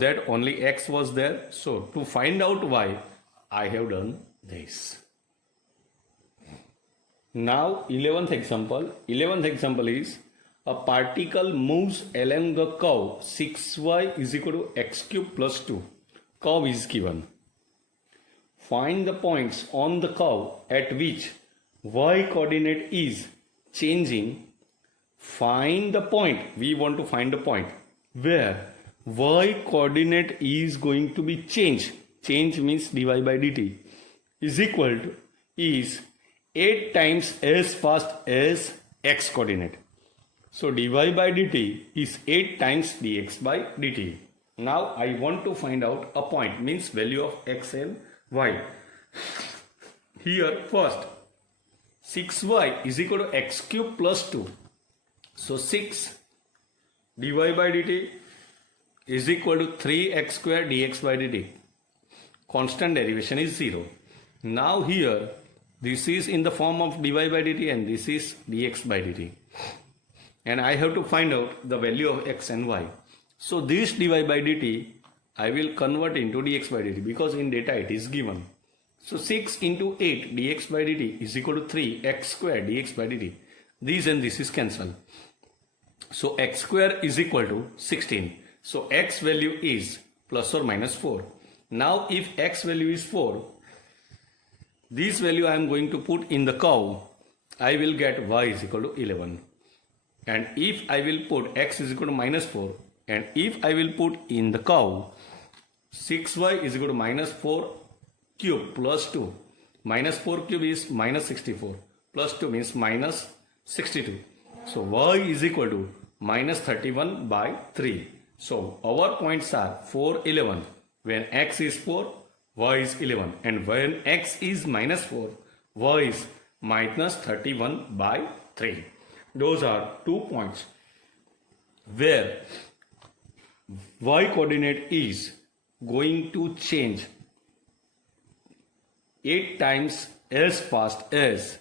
that only x was there. So to find out y, I have done this. Now 11th example. 11th example is a particle moves along the curve 6y is equal to x cube plus 2. Curve is given. Find the points on the curve at which y coordinate is changing. Find the point. We want to find the point where y coordinate is going to be changed. Change means dy by dt is equal to is 8 times as fast as x coordinate. So dy by dt is 8 times dx by dt. Now I want to find out a point, means value of x and y. Here first 6y is equal to x cube plus 2. So 6 dy by dt is equal to 3x square dx by dt. Constant derivation is 0. Now here this is in the form of dy by dt and this is dx by dt. And I have to find out the value of x and y. So this dy by dt I will convert into dx by dt because in data it is given. So 6 into 8 dx by dt is equal to 3x square dx by dt. This and this is cancelled. So x square is equal to 16. So x value is plus or minus 4. Now if x value is 4, this value I am going to put in the curve, I will get y is equal to 11. And if I will put x is equal to minus 4, and if I will put in the curve 6y is equal to minus 4 cube plus 2. Minus 4 cube is minus 64. Plus 2 means minus 62. So y is equal to minus 31 by 3. So our points are 4, 11. When x is 4, y is 11. And when x is minus 4, y is minus 31 by 3. Those are 2 points where y coordinate is going to change 8 times as fast as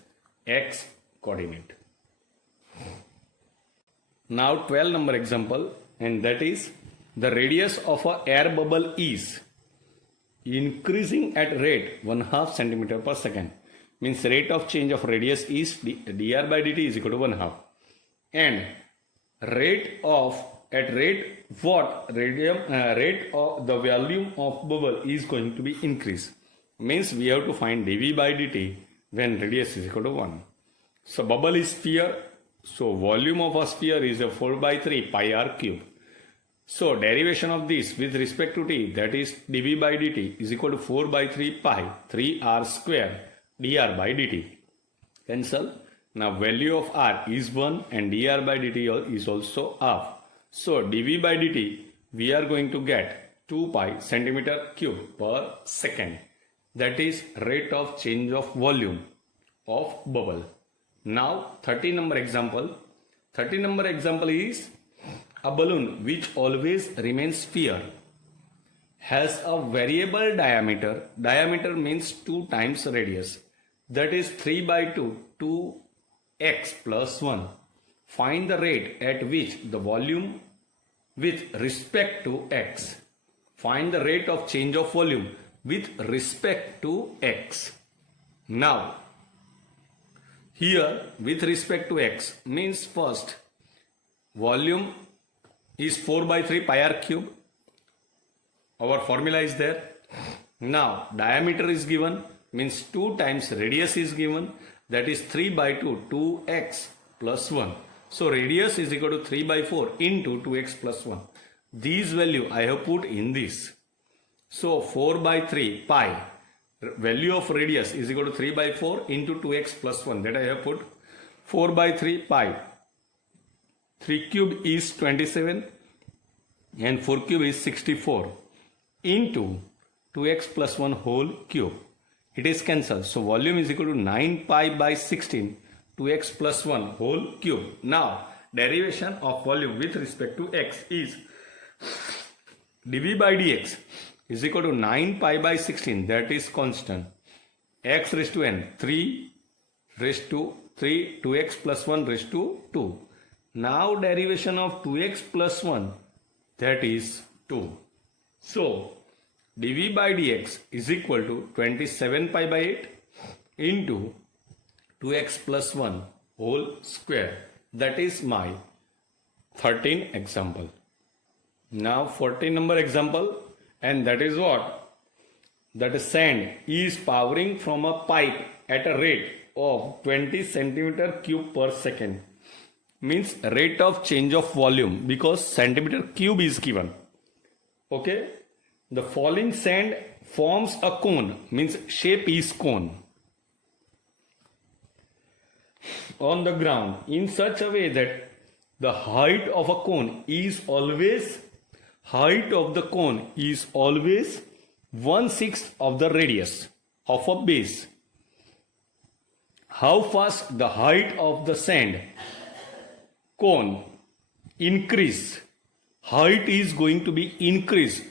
x coordinate. Now 12 number example, and that is the radius of a air bubble is increasing at rate 1/2 centimeter per second. Means rate of change of radius is dr by dt is equal to 1/2. And rate of rate of the volume of bubble is going to be increased. Means we have to find dv by dt when radius is equal to 1. So bubble is sphere. So volume of a sphere is a 4 by 3 pi r cube. So derivation of this with respect to t, that is dv by dt is equal to 4 by 3 pi 3 r square dr by dt. Cancel. Now value of r is 1 and dr by dt is also half. So dv by dt we are going to get 2 pi centimeter cube per second. That is rate of change of volume of bubble. Now 30 number example. 30 number example is a balloon which always remains sphere has a variable diameter. Diameter means 2 times radius. That is 3 by 2 2x plus 1. Find the rate at which the volume with respect to x. Find the rate of change of volume with respect to x. Now here with respect to x means first volume is 4 by 3 pi r cube. Our formula is there. Now diameter is given, means 2 times radius is given, that is 3 by 2 2x plus 1. So radius is equal to 3 by 4 into 2x plus 1. This value I have put in this. So 4 by 3 pi, value of radius is equal to 3 by 4 into 2x plus 1, that I have put 4 by 3 pi. 3 cube is 27 and 4 cube is 64 into 2x plus 1 whole cube. It is cancelled. So volume is equal to 9 pi by 16 2x plus 1 whole cube. Now derivation of volume with respect to x is dv by dx is equal to 9 pi by 16, that is constant, x raised to n 3 raised to 3 2x plus 1 raised to 2. Now derivation of 2x plus 1, that is 2. So dv by dx is equal to 27 pi by 8 into 2x plus 1 whole square. That is my 13th example. Now 14 number example, and that is what? That sand is powering from a pipe at a rate of 20 centimeter cube per second. Means rate of change of volume, because centimeter cube is given. Okay, the falling sand forms a cone, means shape is cone on the ground in such a way that the height of a cone is always 1/6 of the radius of a base. How fast the height of the sand cone increase? Height is going to be increase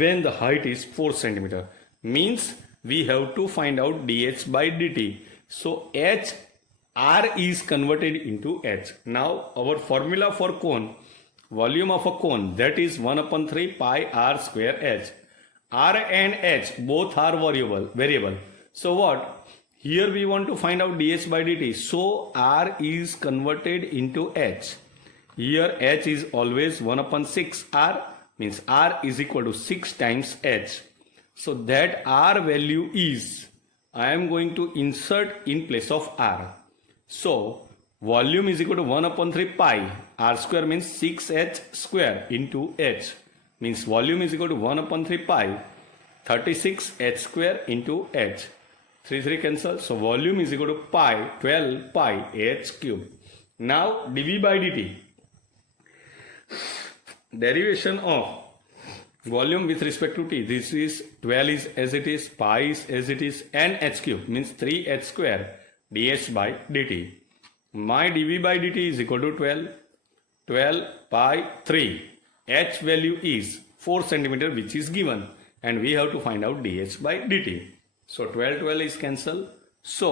when the height is 4 centimeter. Means we have to find out dh by dt. So h, r is converted into h. Now our formula for cone, volume of a cone, that is 1/3 pi r square h. R and h both are variable. So what? Here we want to find out dh by dt. So r is converted into h. Here h is always 1/6 r, means r is equal to 6 times h. So that r value is, I am going to insert in place of r. So volume is equal to 1/3 pi r square, means 6h square into h, means volume is equal to 1/3 pi 36h square into h. 3 cancel, so volume is equal to pi 12 pi h cube. Now dv by dt, derivation of volume with respect to t. This is 12 is as it is, pi is as it is, and h cube, means 3h square dh by dt. My dv by dt is equal to 12 pi 3. H value is 4 centimeter, which is given, and we have to find out dh by dt. So 12 is cancelled. So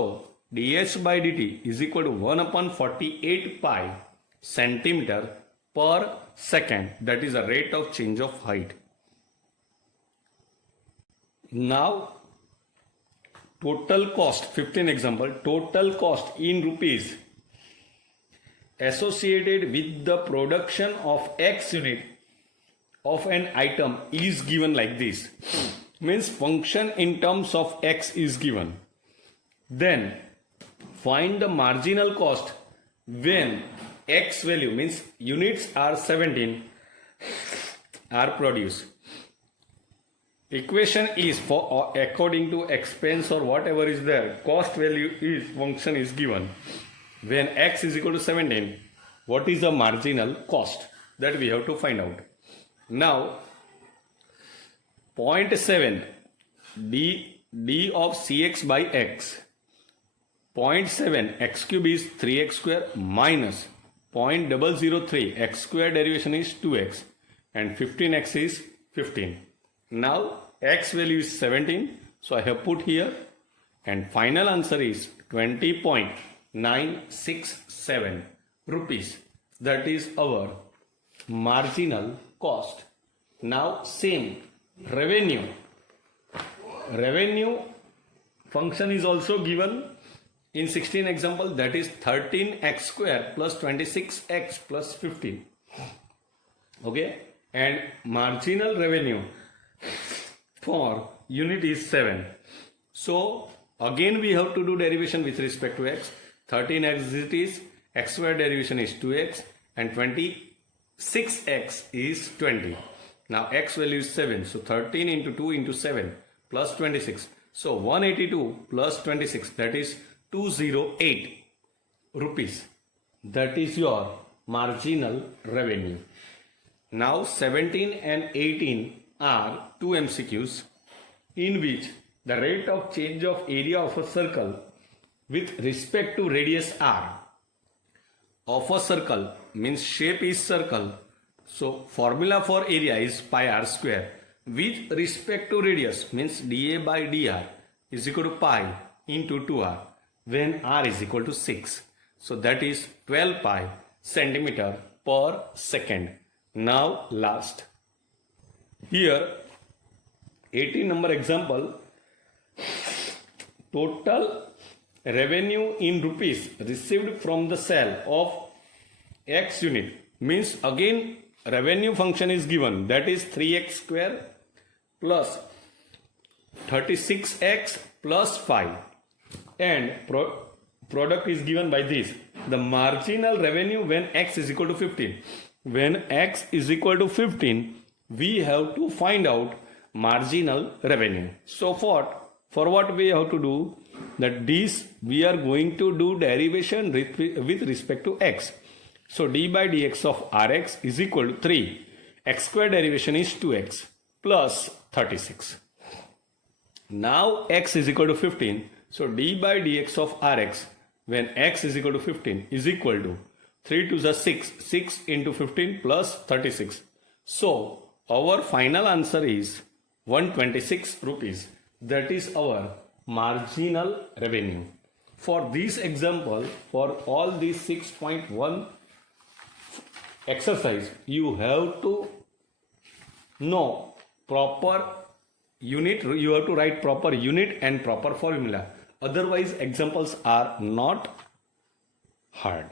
dh by dt is equal to 1/48 pi centimeter per second. That is the rate of change of height. Now total cost, 15 example, total cost in rupees associated with the production of x unit of an item is given like this. Means function in terms of x is given. Then find the marginal cost when x value, means units are 17, are produced. Equation is for according to expense or whatever is there, cost value is, function is given. When x is equal to 17, what is the marginal cost? That we have to find out. Now 0.7 d of cx by x. 0.7 x cube is 3x square minus 0.003 x square derivation is 2x, and 15x is 15. Now x value is 17, so I have put here, and final answer is 20.967 rupees. That is our marginal cost. Now same revenue function is also given in 16 example, that is 13x square plus 26x plus 15. Okay, and marginal revenue for unit is 7. So again we have to do derivation with respect to x. 13x it is, x square derivation is 2x, and 26x is 20. Now x value is 7, so 13 into 2 into 7 plus 26. So 182 plus 26, that is 208 rupees. That is your marginal revenue. Now 17 and 18 are 2 MCQs in which the rate of change of area of a circle with respect to radius r of a circle, means shape is circle, so formula for area is pi r square, with respect to radius means dA by dr is equal to pi into 2r when r is equal to 6. So that is 12 pi centimeter per second. Now last Here, 18 number example, total revenue in rupees received from the sale of X unit means again revenue function is given, that is 3x square plus 36x plus 5, and product is given by this. The marginal revenue when x is equal to 15. When x is equal to 15, we have to find out marginal revenue. So for what we have to do, that this we are going to do derivation with respect to x. So d by dx of rx is equal to 3. X square derivation is 2x plus 36. Now x is equal to 15. So d by dx of rx when x is equal to 15 is equal to 3 to the 6. 6 into 15 plus 36. So our final answer is 126 rupees. That is our marginal revenue. For this example, for all these 6.1 exercise, you have to know proper unit, you have to write proper unit and proper formula. Otherwise, examples are not hard.